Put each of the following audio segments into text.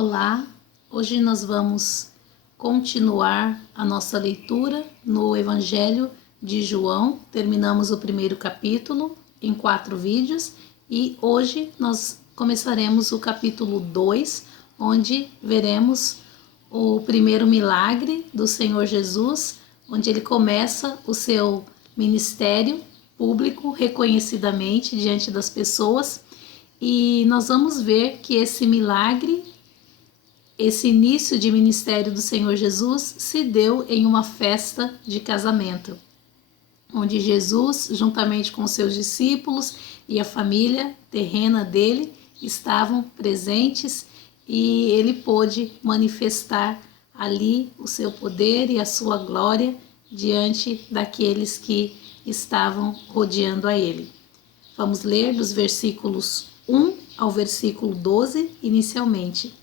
Olá, hoje nós vamos continuar a nossa leitura no Evangelho de João. Terminamos o primeiro capítulo em 4 vídeos e hoje nós começaremos o capítulo 2, onde veremos o primeiro milagre do Senhor Jesus, onde ele começa o seu ministério público reconhecidamente diante das pessoas. E nós vamos ver que esse milagre, esse início de ministério do Senhor Jesus se deu em uma festa de casamento, onde Jesus, juntamente com seus discípulos e a família terrena dele, estavam presentes e ele pôde manifestar ali o seu poder e a sua glória diante daqueles que estavam rodeando a ele. Vamos ler dos versículos 1 ao versículo 12 inicialmente.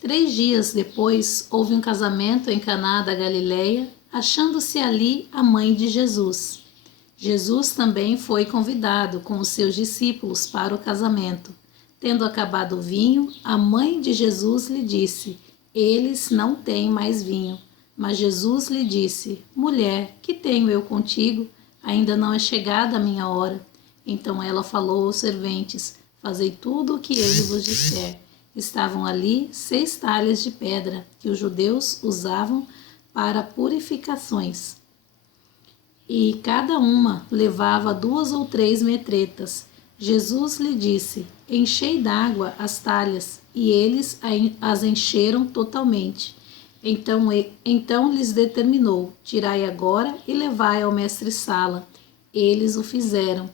3 dias depois, houve um casamento em Caná da Galileia, achando-se ali a mãe de Jesus. Jesus também foi convidado com os seus discípulos para o casamento. Tendo acabado o vinho, a mãe de Jesus lhe disse: "Eles não têm mais vinho." Mas Jesus lhe disse: "Mulher, que tenho eu contigo? Ainda não é chegada a minha hora." Então ela falou aos serventes: "Fazei tudo o que ele vos disser." Estavam ali 6 talhas de pedra que os judeus usavam para purificações, e cada uma levava 2 ou 3 metretas. Jesus lhe disse: "Enchei d'água as talhas." E eles as encheram totalmente. Então lhes determinou: "Tirai agora e levai ao mestre-sala." Eles o fizeram.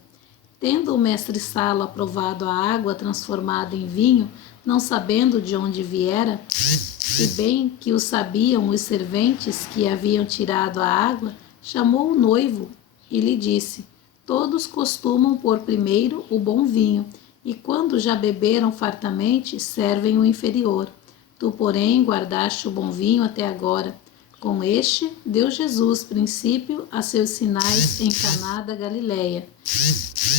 Tendo o mestre-sala provado a água transformada em vinho, não sabendo de onde viera, se bem que o sabiam os serventes que haviam tirado a água, chamou o noivo e lhe disse: "Todos costumam pôr primeiro o bom vinho, e quando já beberam fartamente, servem o inferior. Tu, porém, guardaste o bom vinho até agora." Com este, deu Jesus princípio a seus sinais em Caná da Galileia.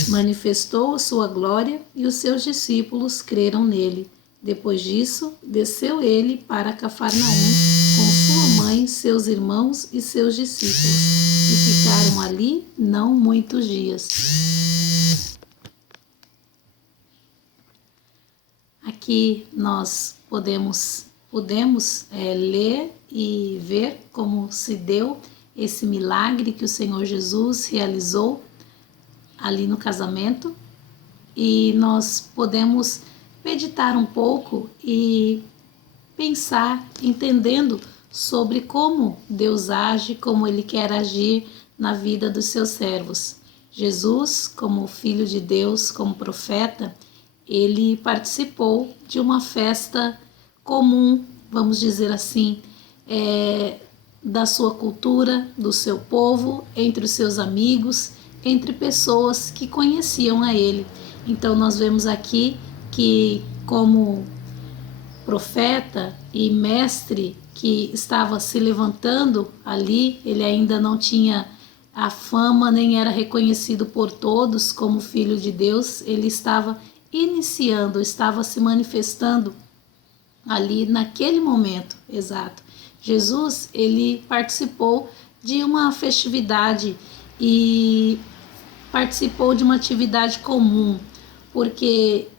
Manifestou a sua glória e os seus discípulos creram nele. Depois disso, desceu ele para Cafarnaum com sua mãe, seus irmãos e seus discípulos, e ficaram ali não muitos dias. Aqui nós podemos ler e ver como se deu esse milagre que o Senhor Jesus realizou ali no casamento, e nós podemos meditar um pouco e pensar, entendendo sobre como Deus age, como Ele quer agir na vida dos seus servos. Jesus, como Filho de Deus, como profeta, ele participou de uma festa comum, vamos dizer assim, da sua cultura, do seu povo, entre os seus amigos, entre pessoas que conheciam a ele. Então nós vemos aqui que, como profeta e mestre que estava se levantando ali, ele ainda não tinha a fama, nem era reconhecido por todos como Filho de Deus. Ele estava iniciando, estava se manifestando ali naquele momento exato. Jesus, ele participou de uma festividade e participou de uma atividade comum, porque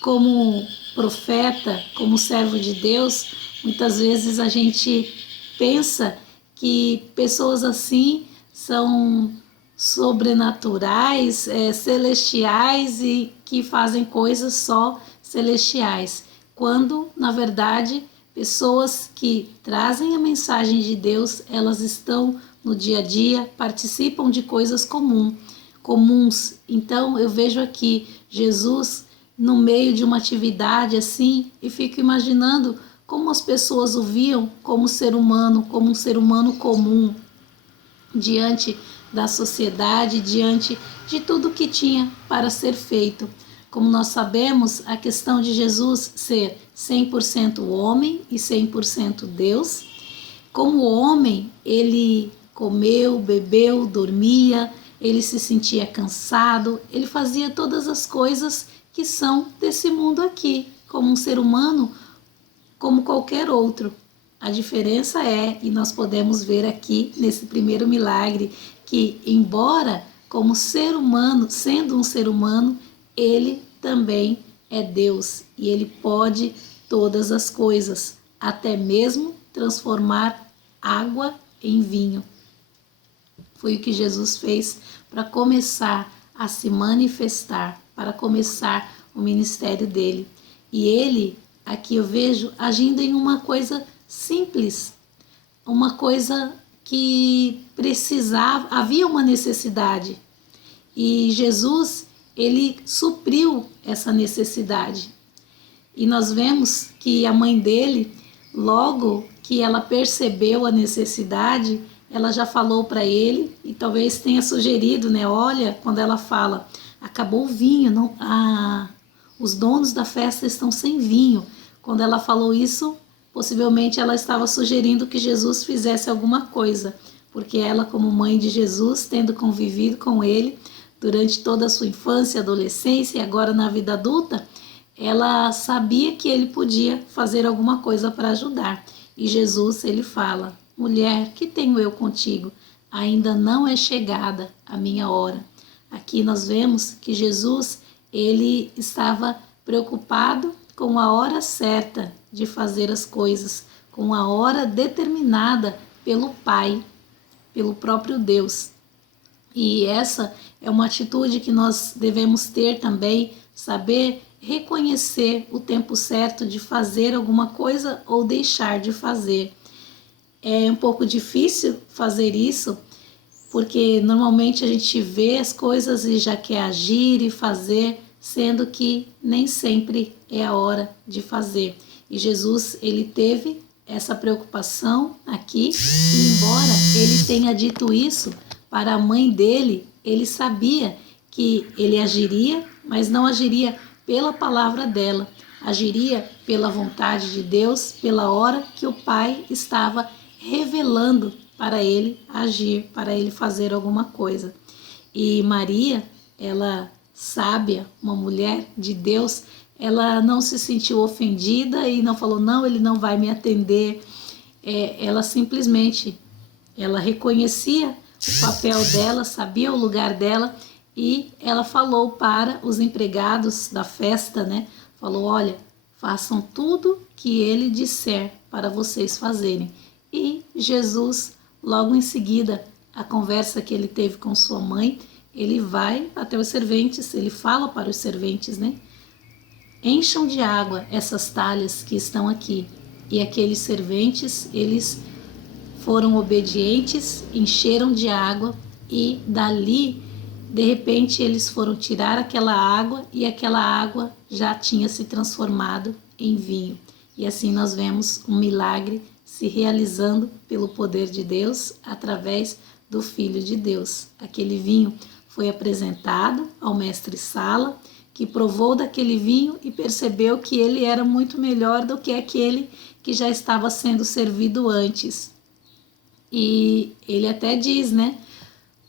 como profeta, como servo de Deus, muitas vezes a gente pensa que pessoas assim são sobrenaturais, celestiais, e que fazem coisas só celestiais, quando na verdade pessoas que trazem a mensagem de Deus, elas estão no dia a dia, participam de coisas comuns. Então eu vejo aqui Jesus no meio de uma atividade assim, e fico imaginando como as pessoas o viam como um ser humano comum, diante da sociedade, diante de tudo que tinha para ser feito. Como nós sabemos, a questão de Jesus ser 100% homem e 100% Deus, como homem, ele comeu, bebeu, dormia, ele se sentia cansado, ele fazia todas as coisas que são desse mundo aqui, como um ser humano, como qualquer outro. A diferença é, e nós podemos ver aqui nesse primeiro milagre, que embora como ser humano, sendo um ser humano, ele também é Deus e ele pode todas as coisas, até mesmo transformar água em vinho. Foi o que Jesus fez para começar a se manifestar, para começar o ministério dele. E ele, aqui eu vejo, agindo em uma coisa simples, uma coisa que precisava, havia uma necessidade. E Jesus, ele supriu essa necessidade. E nós vemos que a mãe dele, logo que ela percebeu a necessidade, ela já falou para ele e talvez tenha sugerido, né? Olha, quando ela fala, acabou o vinho, não, os donos da festa estão sem vinho. Quando ela falou isso, possivelmente ela estava sugerindo que Jesus fizesse alguma coisa, porque ela, como mãe de Jesus, tendo convivido com ele durante toda a sua infância, adolescência e agora na vida adulta, ela sabia que ele podia fazer alguma coisa para ajudar. E Jesus, ele fala, mulher, que tenho eu contigo? Ainda não é chegada a minha hora. Aqui nós vemos que Jesus, ele estava preocupado com a hora certa de fazer as coisas, com a hora determinada pelo Pai, pelo próprio Deus. E essa é uma atitude que nós devemos ter também, saber reconhecer o tempo certo de fazer alguma coisa ou deixar de fazer. É um pouco difícil fazer isso, porque normalmente a gente vê as coisas e já quer agir e fazer, sendo que nem sempre é a hora de fazer. E Jesus, ele teve essa preocupação aqui, e embora ele tenha dito isso para a mãe dele, ele sabia que ele agiria, mas não agiria pela palavra dela, agiria pela vontade de Deus, pela hora que o Pai estava revelando para ele agir, para ele fazer alguma coisa. E Maria, ela sábia, uma mulher de Deus, ela não se sentiu ofendida e não falou, não, ele não vai me atender. Ela simplesmente, ela reconhecia o papel dela, sabia o lugar dela e ela falou para os empregados da festa, né? Falou, olha, façam tudo que ele disser para vocês fazerem. E Jesus, logo em seguida, a conversa que ele teve com sua mãe, ele vai até os serventes, ele fala para os serventes, né? Encham de água essas talhas que estão aqui. E aqueles serventes, eles foram obedientes, encheram de água e dali, de repente, eles foram tirar aquela água e aquela água já tinha se transformado em vinho. E assim nós vemos um milagre se realizando pelo poder de Deus através do Filho de Deus. Aquele vinho foi apresentado ao mestre Sala, que provou daquele vinho e percebeu que ele era muito melhor do que aquele que já estava sendo servido antes. E ele até diz, né?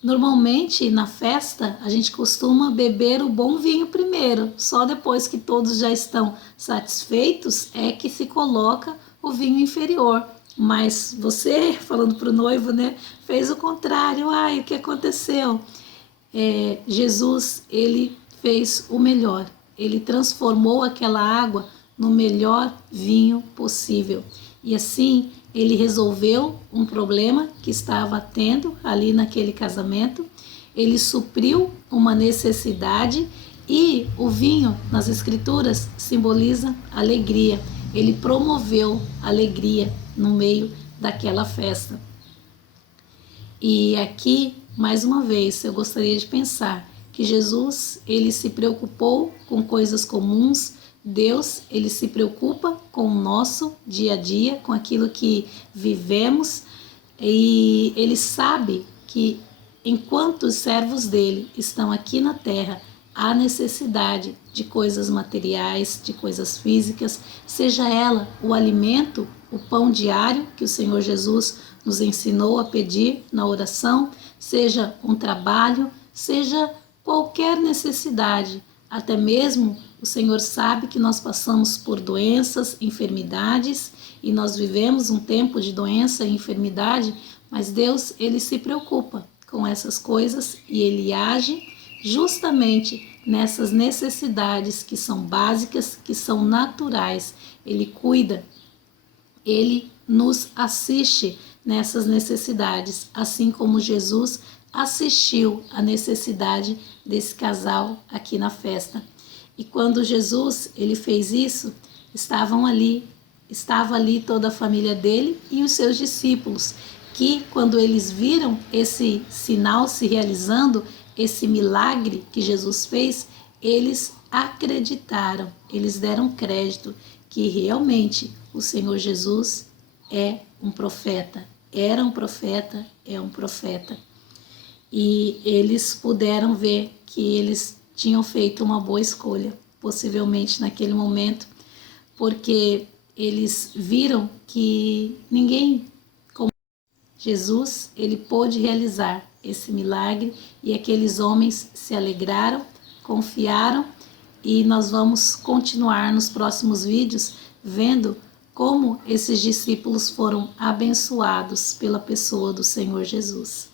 Normalmente na festa a gente costuma beber o bom vinho primeiro, só depois que todos já estão satisfeitos é que se coloca o vinho inferior. Mas você, falando para o noivo, né, fez o contrário. Ai, o que aconteceu? Jesus, ele fez o melhor. Ele transformou aquela água no melhor vinho possível. E assim, ele resolveu um problema que estava tendo ali naquele casamento. Ele supriu uma necessidade e o vinho, nas escrituras, simboliza alegria. Ele promoveu alegria no meio daquela festa. E aqui, mais uma vez, eu gostaria de pensar que Jesus, ele se preocupou com coisas comuns. Deus, ele se preocupa com o nosso dia a dia, com aquilo que vivemos, e ele sabe que enquanto os servos dele estão aqui na terra, há necessidade de coisas materiais, de coisas físicas, seja ela o alimento, o pão diário que o Senhor Jesus nos ensinou a pedir na oração, seja um trabalho, seja qualquer necessidade, até mesmo O Senhor sabe que nós passamos por doenças, enfermidades e nós vivemos um tempo de doença e enfermidade, mas Deus, Ele se preocupa com essas coisas e Ele age justamente nessas necessidades que são básicas, que são naturais. Ele cuida, Ele nos assiste nessas necessidades, assim como Jesus assistiu à necessidade desse casal aqui na festa. E quando Jesus ele fez isso, estava ali toda a família dele e os seus discípulos, que quando eles viram esse sinal se realizando, esse milagre que Jesus fez, eles acreditaram, eles deram crédito que realmente o Senhor Jesus é um profeta, era um profeta, é um profeta. E eles puderam ver que eles tinham feito uma boa escolha, possivelmente naquele momento, porque eles viram que ninguém como Jesus, ele pôde realizar esse milagre e aqueles homens se alegraram, confiaram e nós vamos continuar nos próximos vídeos vendo como esses discípulos foram abençoados pela pessoa do Senhor Jesus.